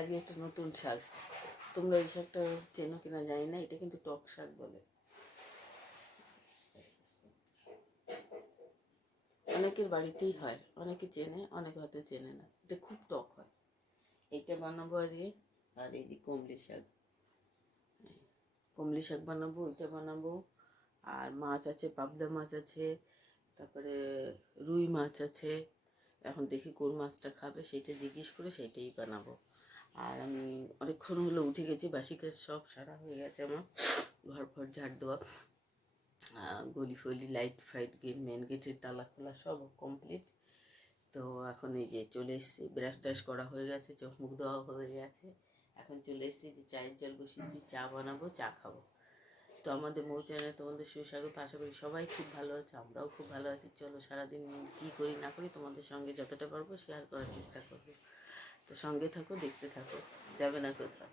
আজকে একটা নতুন শাক, তোমরা এই শাকটা চেনো কিনা জানি না, এটা কিন্তু টক শাক বলে। অনেকের বাড়িতেই হয়, অনেকে চেনে, অনেকে হয়তো চেনে না। এটা খুব টক হয়। এইটা বানাবো আজকে। আর এই যে কমলি শাক, কমলি শাক বানাবো, এটা বানাবো। আর মাছ আছে, পাবদা মাছ আছে, তারপরে রুই মাছ আছে। এখন দেখি কোন মাছটা খাবে সেইটা জিজ্ঞেস করে সেইটাই বানাবো। আর আমি অনেকক্ষণ হলো উঠে গেছি, বাসি কাজ সব সারা হয়ে গেছে আমার। ঘর ফর ঝাড় দেওয়া, গলি ফলি, লাইট ফাইট, মেন গেটের তালা খোলা সব কমপ্লিট। তো এখন এই যে চলে এসেছি, ব্রাশ ট্রাশ করা হয়ে গেছে, চোখ মুখ দেওয়া হয়ে গেছে। এখন চলে এসেছি যে চায়ের জল বসিয়েছি, চা বানাবো, চা খাবো। তো আমাদের মৌ চ্যানেলে তোমাদের সুস্বাগত। আশা করি সবাই খুব ভালো আছে, আমরাও খুব ভালো আছি। চলো সারাদিন কী করি না করি তোমাদের সঙ্গে যতটা পারবো শেয়ার করার চেষ্টা করবো। তো সঙ্গে থাকো, দেখতে থাকো, যাবে না কোথাও।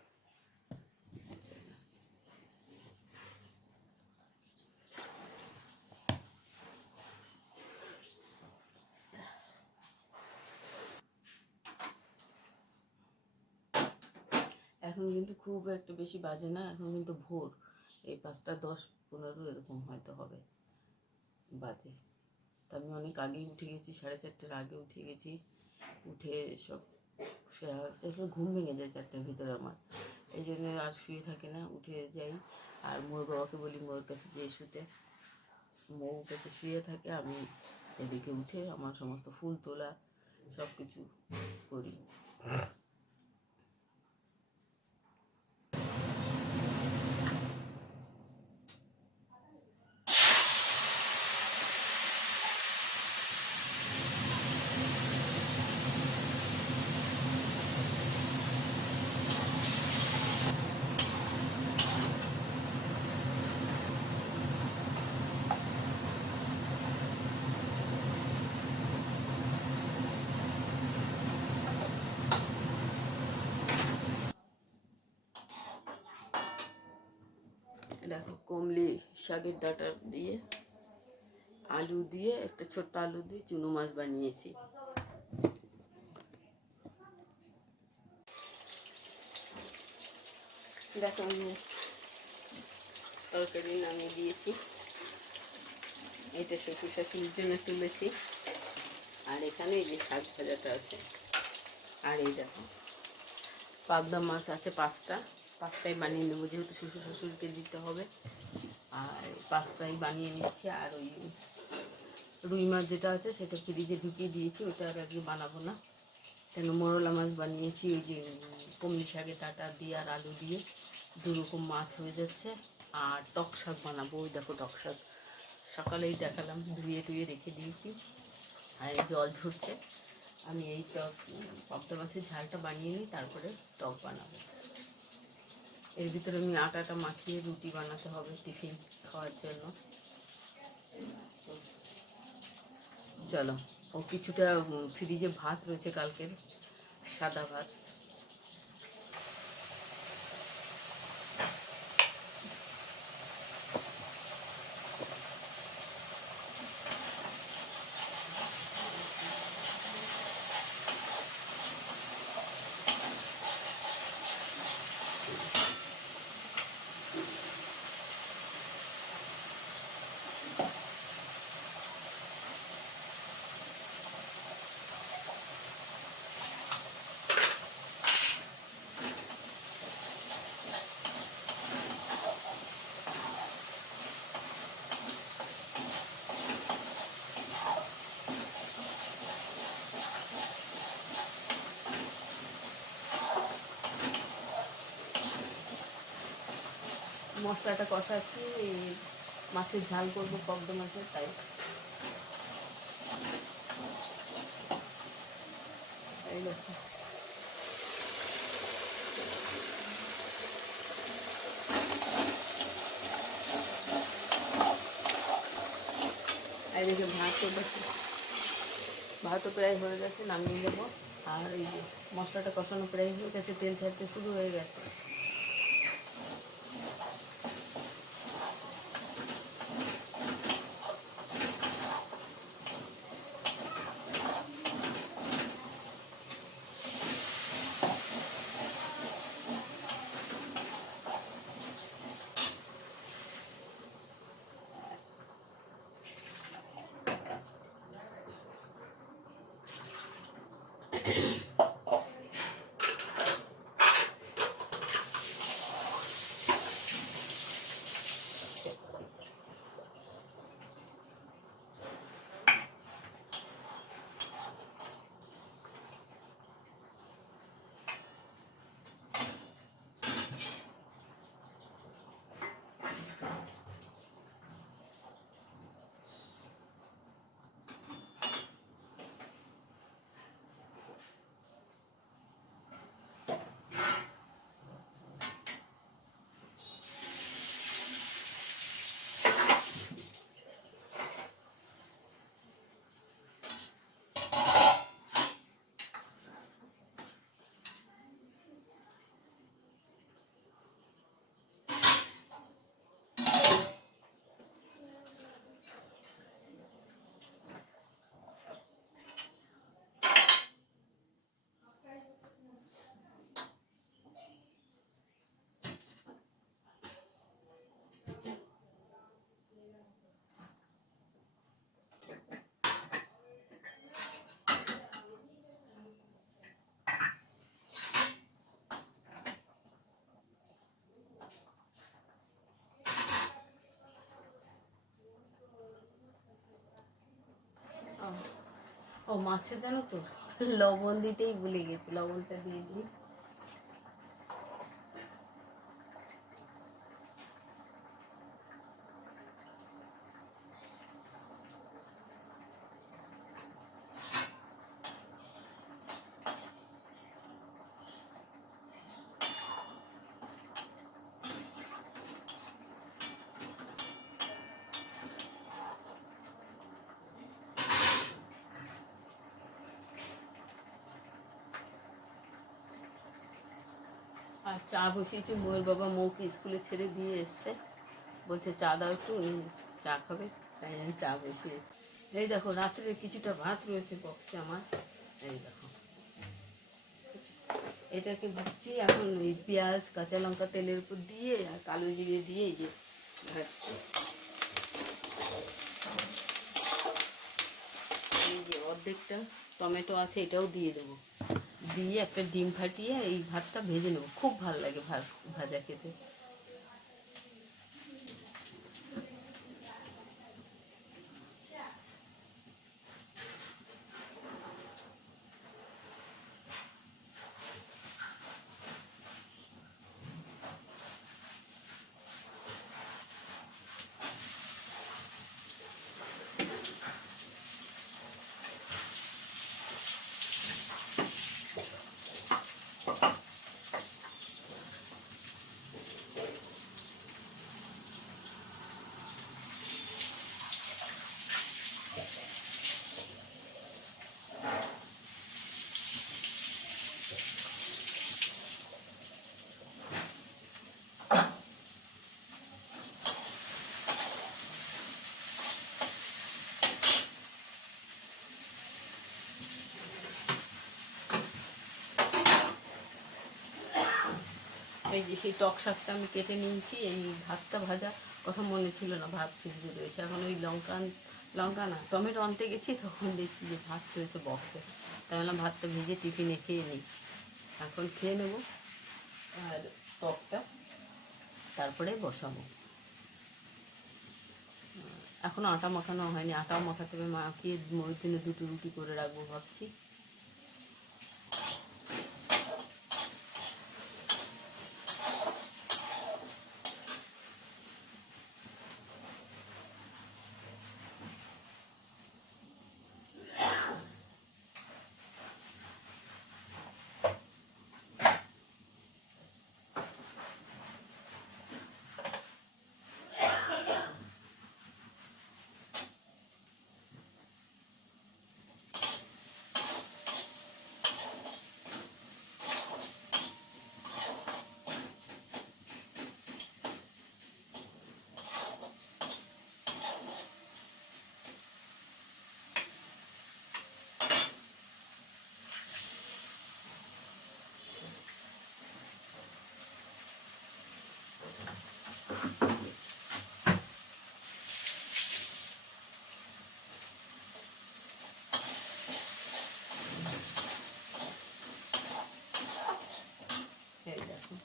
এখন কিন্তু খুব একটা বেশি বাজে না, এখন কিন্তু ভোর এই 5:10-15 এরকম হয়তো হবে বাজে। তা আমি অনেক আগেই উঠে গেছি, 4:30টার আগে উঠে গেছি। উঠে সব আসলে ঘুম ভেঙে যায় 4টার ভিতরে আমার, এই জন্য আর শুয়ে থাকি না, উঠে যাই। আর মোর বাবাকে বলি মোর কাছে যেয়ে শুতে, মৌ কাছে শুয়ে থাকে, আমি এদিকে উঠে আমার সমস্ত ফুল তোলা সব কিছু করি। দেখো কমলি শাকের ডাঁটা দিয়ে, আলু দিয়ে, একটা ছোট্ট আলু দিয়ে চুনো মাছ বানিয়েছি। দেখো আমি তরকারি নামিয়ে দিয়েছি, এটা শ্বশুর শাশুড়ির জন্য তুলেছি। আর এখানে এই যে শাক ভাজাটা আছে। আর এই দেখো পাবদা মাছ আছে 5টাই বানিয়ে নেবো, যেহেতু শ্বশুর শাশুড়িকে দিতে হবে। আর 5টাই বানিয়ে নিচ্ছি। আর ওই রুই মাছ যেটা আছে সেটা ফ্রিজে ঢুকিয়ে দিয়েছি, ওটা আর আজকে বানাবো না। কেন মোরলা মাছ বানিয়েছি ওই যে কমলি শাকের ডাঁটা দিয়ে আর আলু দিয়ে, দুরকম মাছ হয়ে যাচ্ছে। আর টক শাক বানাবো, ওই দেখো টক শাক সকালেই দেখালাম, ধুয়ে টুয়ে রেখে দিয়েছি। আর এই জল ঝরছে, আমি এই টক পাবদা মাছের ঝালটা বানিয়ে নিই, তারপরে টক বানাবো। এর ভিতরে আমি আটাটা মাখিয়ে রুটি বানাতে হবে টিফিন খাওয়ার জন্য। চলো, ও কিছুটা ফ্রিজে ভাত রয়েছে কালকের, সাদা ভাত। মশলাটা কষাচ্ছি, মাছের ঝাল করবো পাবদা মাছের, তাই এই দেখো এদিকে ভাতও প্রায় হয়ে গেছে, নামিয়ে দেবো। আর এই যে মশলাটা কষানো প্রায় হয়ে গেছে, তেল ছাড়তে শুরু হয়ে গেছে। ও মাছে জানো তো লবণ দিতেই ভুলে গেছি, লবণটা দিয়ে দিই। আর চা বসিয়েছি, মোয়ের বাবা মৌকে স্কুলে ছেড়ে দিয়ে এসছে, বলছে চা দাও একটু, চা খাবে, তাই আমি চা বসিয়েছি। এই দেখো রাত্রে কিছুটা ভাত রয়েছে বক্সে আমার, এই দেখো এটাকে ভাবছি এখন এই পেঁয়াজ কাঁচা লঙ্কা তেলের উপর দিয়ে আর কালো জিরে দিয়ে এই যে ভাজছি। এই যে অর্ধেকটা টমেটো আছে এটাও দিয়ে দেবো, দিয়ে একটা ডিম ফাটিয়ে এই ভাতটা ভেজে নেবো, খুব ভালো লাগে ভাত ভাজা খেতে। এই যে সেই টক শাকটা আমি কেটে নিয়েছি, এই ভাতটা ভাজা কথা মনে ছিল না, ভাত ফ্রিজে রয়েছে। এখন ওই লঙ্কা না টমেটো আনতে গেছি, তখন দেখছি যে ভাত রয়েছে বক্সে, তাই বললাম ভাতটা ভেজে টিফিনে খেয়ে নিই। এখন খেয়ে নেব আর টকটা তারপরে বসাবো। এখনও আটা মাখানো হয়নি, আটাও মাখাতে হবে, মাখিয়ে ওই দিনে দুটো রুটি করে রাখবো ভাবছি। এই দেখো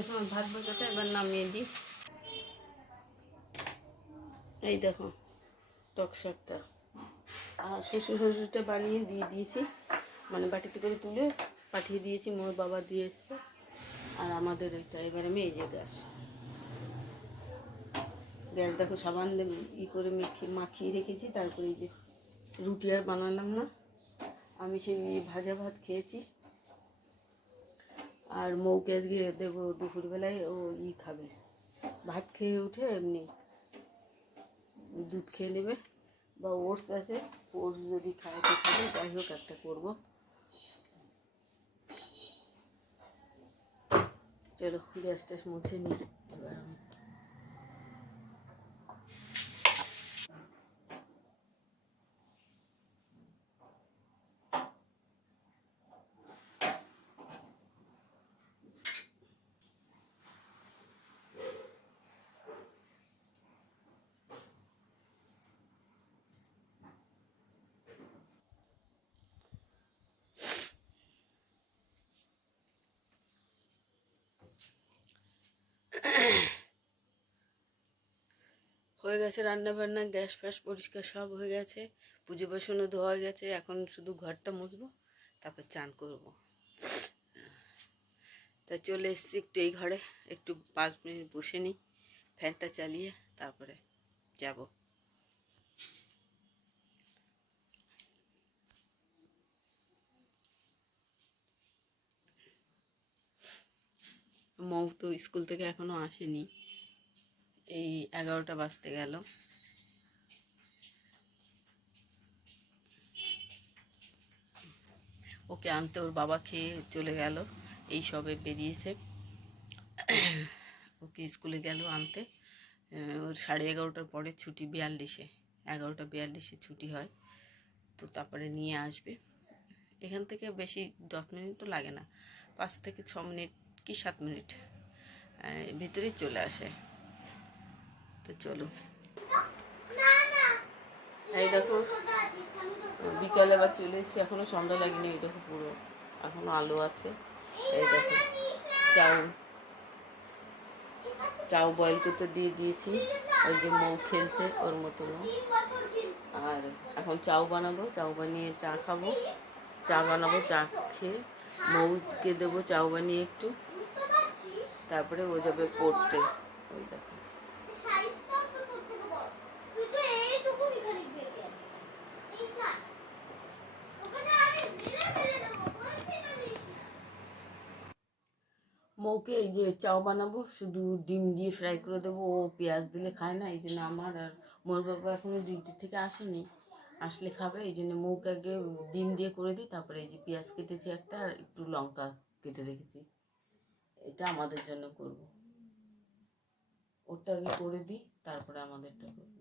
এখন ভাত ভাজাটা এবার নামিয়ে দিই। এই দেখো টক শাকটা আর শ্বশুরটা বানিয়ে দিয়ে দিয়েছি, মানে বাটিতে করে তুলে পাঠিয়ে দিয়েছি, মোর বাবা দিয়ে এসছে। আর আমাদের এটা এবার আমি এই যে গ্যাস দেখো সাবান করে মাখিয়ে রেখেছি, তারপরে এই যে রুটি আর বানালাম না, আমি সেই ভাজা ভাত খেয়েছি। আর মৌকে আজকে দেবো দুপুরবেলায়, ও খাবে, ভাত খেয়ে উঠে এমনি দুধ খেয়ে নেবে, বা ওটস আছে, ওটস যদি খায় তো খাবে, যাই হোক একটা করবো। চলো গ্যাস ট্যাস মুছে নিই এবার আমি। হয়ে গেছে রান্না বান্না, গ্যাস ফ্যাস পরিষ্কার সব হয়ে গেছে, পুজো বাসনও ধোয়া হয়ে গেছে। এখন শুধু ঘরটা মুছবো, তারপর চান করব। তা চলে এসেছি একটু এই ঘরে, একটু 5 মিনিট বসে নিই, ফ্যানটা চালিয়ে তারপরে যাব। মৌ তো স্কুল থেকে এখনো আসেনি, এই 11টা বাজতে গেল। ওকে আনতে ওর বাবা খেয়ে চলে গেল, এই সবে বেরিয়েছে। ওকে স্কুলে গেল আনতে। ওর 11:30টার পরে ছুটি, 42-এ, 11টা 42-এ ছুটি হয়। তো তারপরে নিয়ে আসবে। এখান থেকে বেশি 10 মিনিটও লাগে না, 5 থেকে 6 মিনিট কি 7 মিনিট ভিতরেই চলে আসে। তো চলো, এই দেখো বিকালে আবার চলে এসেছি, এখনো সন্ধ্যা লাগেনি। এই দেখো পুরো এখনো আলো আছে। এই দেখো চাউ চাউ বয়েল করতে দিয়ে দিয়েছি, ওই যে মৌ খেলছে ওর মতো মৌ। আর এখন চাউ বানাবো, চাউ বানিয়ে চা খাবো। চা বানাবো, চা খেয়ে মৌকে দেবো চাউ বানিয়ে একটু, তারপরে ও যাবে পড়তে। ওই দেখো মৌকে এই যে চাউ বানাবো, শুধু ডিম দিয়ে ফ্রাই করে দেবো। ও পেঁয়াজ দিলে খায় না, এই জন্য আমার আর মোর বাবা এখনো ডিউটি থেকে আসেনি, আসলে খাবে। এই জন্য মৌকে আগে ডিম দিয়ে করে দিই, তারপরে এই যে পেঁয়াজ কেটেছি একটা, আর একটু লঙ্কা কেটে রেখেছি, এটা আমাদের জন্য করব। ওটা আগে করে দিই, তারপরে আমাদেরটা করবো।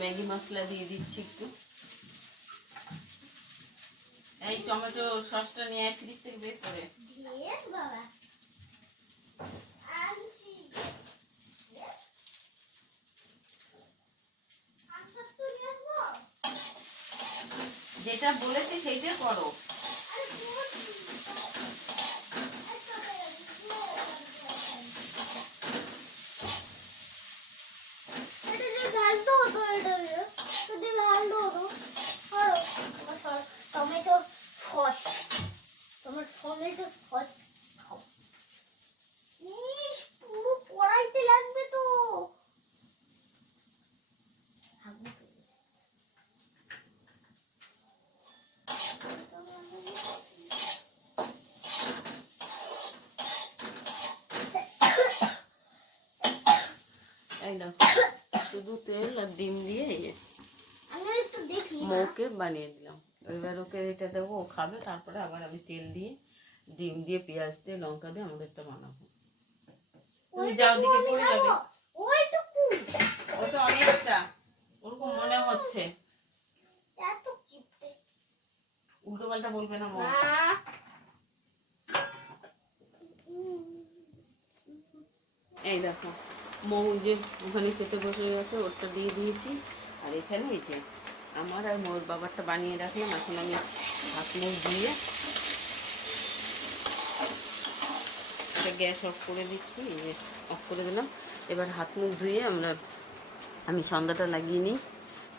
ম্যাগি মশলা দিয়ে দিচ্ছি একটু। এই টমেটো সসটা নিয়ে ফ্রিজ থেকে বের করে যেটা বলেছি সেইটা করো। টমেটো সস, টমেটো সস খাও। পুরো কড়াইতে লাগবে তো। শুধু তেল আর ডিম দিয়ে মৌকে বানিয়ে দিলাম। এবার ওকে এটা দেবো, ও খাবে, তারপরে আবার আমি তেল দিয়ে ডিম দিয়ে পেঁয়াজ দিয়ে লঙ্কা দিয়ে আমাদেরটা বানাবো। তুমি যাও, দিকে পড়ে যাবে। ওটা অনেকটা ওরকম মনে হচ্ছে, উল্টো পাল্টা বলবে না মৌ। এই দেখো মৌ যে ওখানে খেতে বসে গেছে, ওরটা দিয়ে দিয়েছি। আর এখানে এই যে আমার আর মোর বাবারটা বানিয়ে রাখলাম। এখন আমি হাত মুখ দিয়ে গ্যাস অফ করে দিচ্ছি, এই যে অফ করে দিলাম। এবার হাত মুখ ধুয়ে আমি সন্ধ্যাটা লাগিয়ে নিই,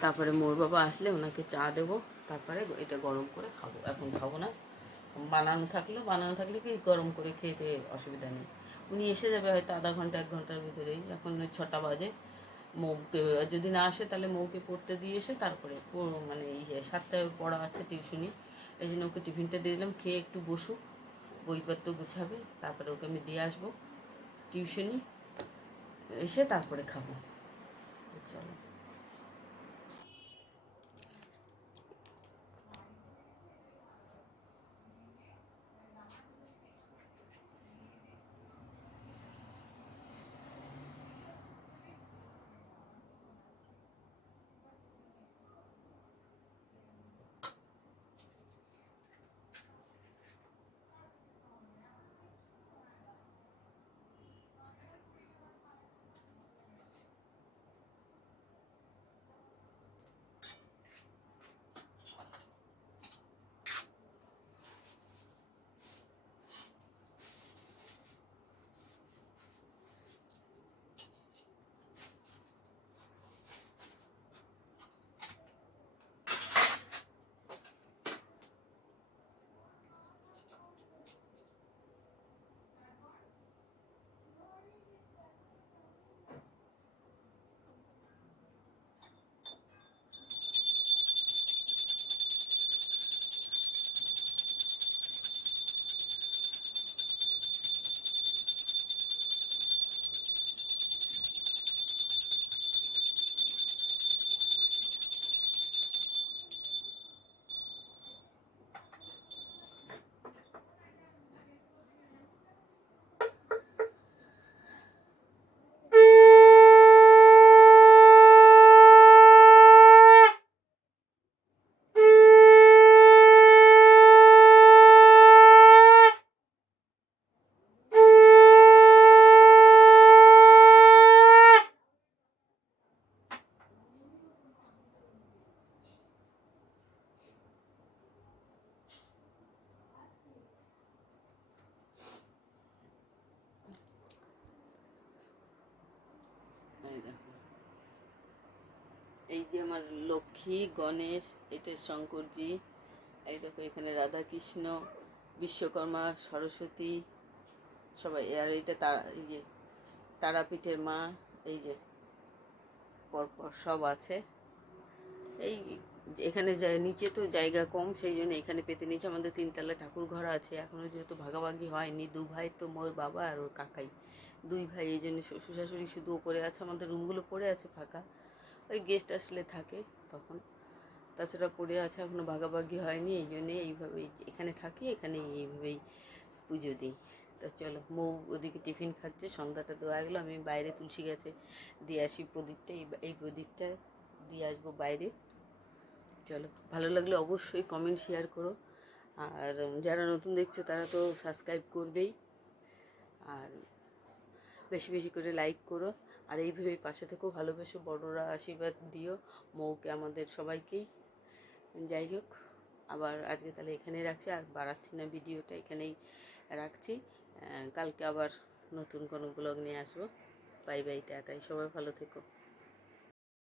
তারপরে মোর বাবা আসলে ওনাকে চা দেবো, তারপরে এটা গরম করে খাবো। এখন খাবো না, বানানো থাকলে কি গরম করে খেতে অসুবিধা নেই। উনি এসে যাবে হয়তো আধা ঘন্টা 1 ঘন্টার ভিতরেই, এখন 6টা বাজে। মৌকে যদি না আসে তাহলে মৌকে পড়তে দিয়ে এসে তারপরে মানে 7টায় পড়া আছে টিউশনি, এই জন্য ওকে টিফিনটা দিয়ে দিলাম, খেয়ে একটু বসুক, বইপত্র গুছাবে, তারপরে ওকে আমি দিয়ে আসবো টিউশনি, এসে তারপরে খাবো। চলো। এই দেখো, এই যে আমার লক্ষ্মী গণেশ, এটা শঙ্করজি, এই দেখো এখানে রাধাকৃষ্ণ, বিশ্বকর্মা, সরস্বতী, সবাই। আর এইটা তারা, এই যে তারাপীঠের মা, এই যে পরপর সব আছে। এই এখানে নিচে তো জায়গা কম, সেই জন্য এখানে পেতে নিচে আমাদের 3 তলা ঠাকুর ঘর আছে। এখনও যেহেতু ভাগাভাগি হয়নি, 2 ভাই তো, মোর বাবা আর ওর কাকাই 2 ভাই, এই জন্য শ্বশুর শাশুড়ি শুধু ওপরে আছে, আমাদের রুমগুলো পড়ে আছে ফাঁকা, ওই গেস্ট আসলে থাকে তখন। তাছাড়া পড়ে আছে, এখনও ভাগাভাগি হয়নি, এই জন্যে এইভাবেই এখানে থাকি, এখানে এইভাবেই পুজো দিই। তো চলো, মৌ ওদিকে টিফিন খাচ্ছে, সন্ধ্যাটা দেওয়া গেলো, আমি বাইরে তুলসী গাছে দিয়ে আসি প্রদীপটা, এই প্রদীপটা দিয়ে আসবো বাইরে। চলো, ভালো লাগলে অবশ্যই কমেন্ট শেয়ার করো, আর যারা নতুন দেখছো তারা তো সাবস্ক্রাইব করবেই, আর বেশি বেশি করে লাইক করো, আর এইভাবেই পাশে থেকেও ভালোবেসো, বড়রা আশীর্বাদ দিও মৌকে, আমাদের সবাইকেই। যাই হোক, আবার আজকে তাহলে এখানেই রাখছি, আর বাড়াচ্ছি না ভিডিওটা, এখানেই রাখছি। কালকে আবার নতুন কোনো ব্লগ নিয়ে আসবো। বাই বাই, টাটাই, সবাই ভালো থেকো।